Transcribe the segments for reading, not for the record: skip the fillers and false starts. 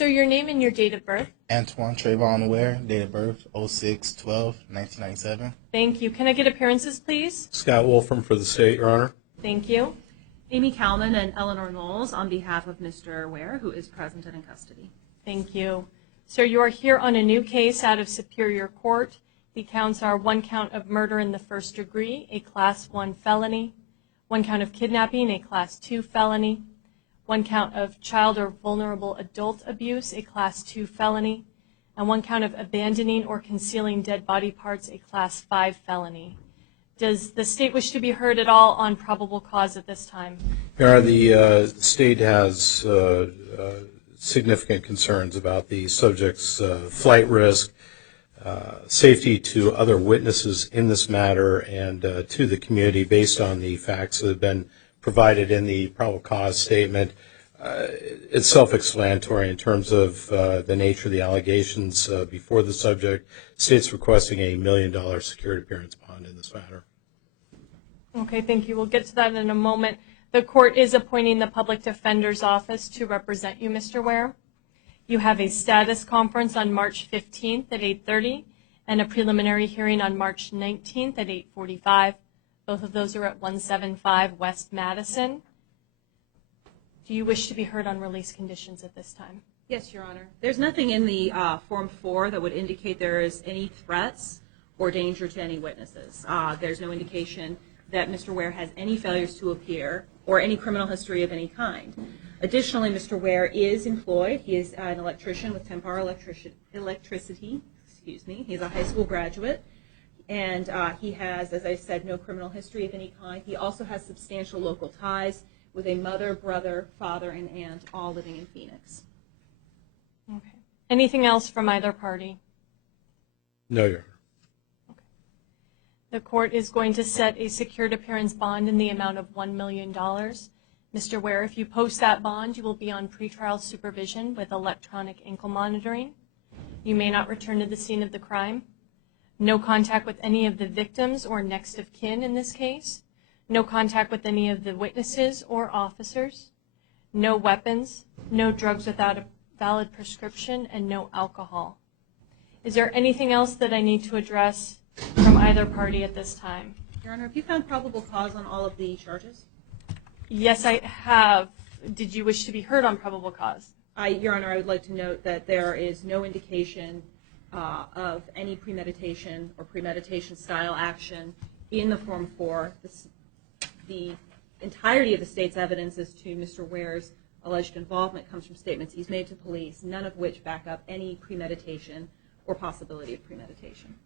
Sir, your name and your date of birth. Antwaun Travon Ware, date of birth 06/12/1997. Thank you. Can I get appearances, please? Scott Wolfram for the state, Your Honor. Thank you. Amy Kalman and Eleanor Knowles on behalf of Mr. Ware, who is present and in custody. Thank you. Sir, you are here on a new case out of Superior Court. The counts are 1 count of murder in the first degree, a Class 1 felony, 1 count of kidnapping, a Class 2 felony, 1 count of child or vulnerable adult abuse, a Class 2 felony, and 1 count of abandoning or concealing dead body parts, a Class 5 felony. Does the state wish to be heard at all on probable cause at this time? Your Honor, the state has significant concerns about the subject's flight risk, safety to other witnesses in this matter, and to the community based on the facts that have been provided in the probable cause statement. It's self-explanatory in terms of the nature of the allegations before the subject. The state's requesting a $1 million security appearance bond in this matter. Okay, thank you. We'll get to that in a moment. The court is appointing the Public Defender's Office to represent you, Mr. Ware. You have a status conference on March 15th at 8:30 and a preliminary hearing on March 19th at 8:45. Both of those are at 175 West Madison. Do you wish to be heard on release conditions at this time? Yes, Your Honor. There's nothing in the Form 4 that would indicate there is any threats or danger to any witnesses. There's no indication that Mr. Ware has any failures to appear or any criminal history of any kind. Additionally, Mr. Ware is employed. He is an electrician with 10 Power Electricity. He's a high school graduate. And he has, as I said, no criminal history of any kind. He also has substantial local ties with a mother, brother, father, and aunt, all living in Phoenix. Okay. Anything else from either party? No, Your Honor. The court is going to set a secured appearance bond in the amount of $1 million. Mr. Ware, if you post that bond, you will be on pretrial supervision with electronic ankle monitoring. You may not return to the scene of the crime. No contact with any of the victims or next of kin in this case. No contact with any of the witnesses or officers. No weapons, no drugs without a valid prescription, and no alcohol. Is there anything else that I need to address from either party at this time? Your Honor, have you found probable cause on all of the charges? Yes, I have. Did you wish to be heard on probable cause? Your Honor, I would like to note that there is no indication of any premeditation or premeditation style action in the Form 4. The entirety of the state's evidence as to Mr. Ware's alleged involvement comes from statements he's made to police, none of which back up any premeditation or possibility of premeditation.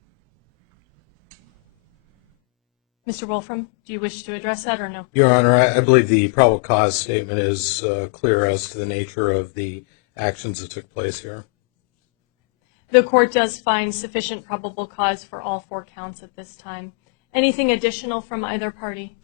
Mr. Wolfram, do you wish to address that or no? Your Honor, I believe the probable cause statement is clear as to the nature of the actions that took place here. The court does find sufficient probable cause for all 4 counts at this time. Anything additional from either party?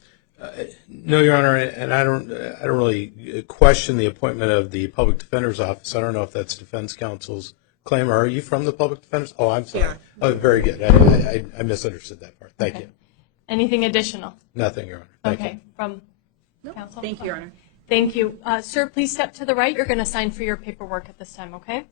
No, Your Honor, and I don't really question the appointment of the Public Defender's Office. I don't know if that's defense counsel's claim. Are you from the Public Defender's? Oh, I'm sorry. Yeah. Oh, very good. I misunderstood that part. Thank you. Anything additional? Nothing, Your Honor. Thank you. From counsel? Thank you, Your Honor. Thank you. Sir, please step to the right. You're going to sign for your paperwork at this time, okay?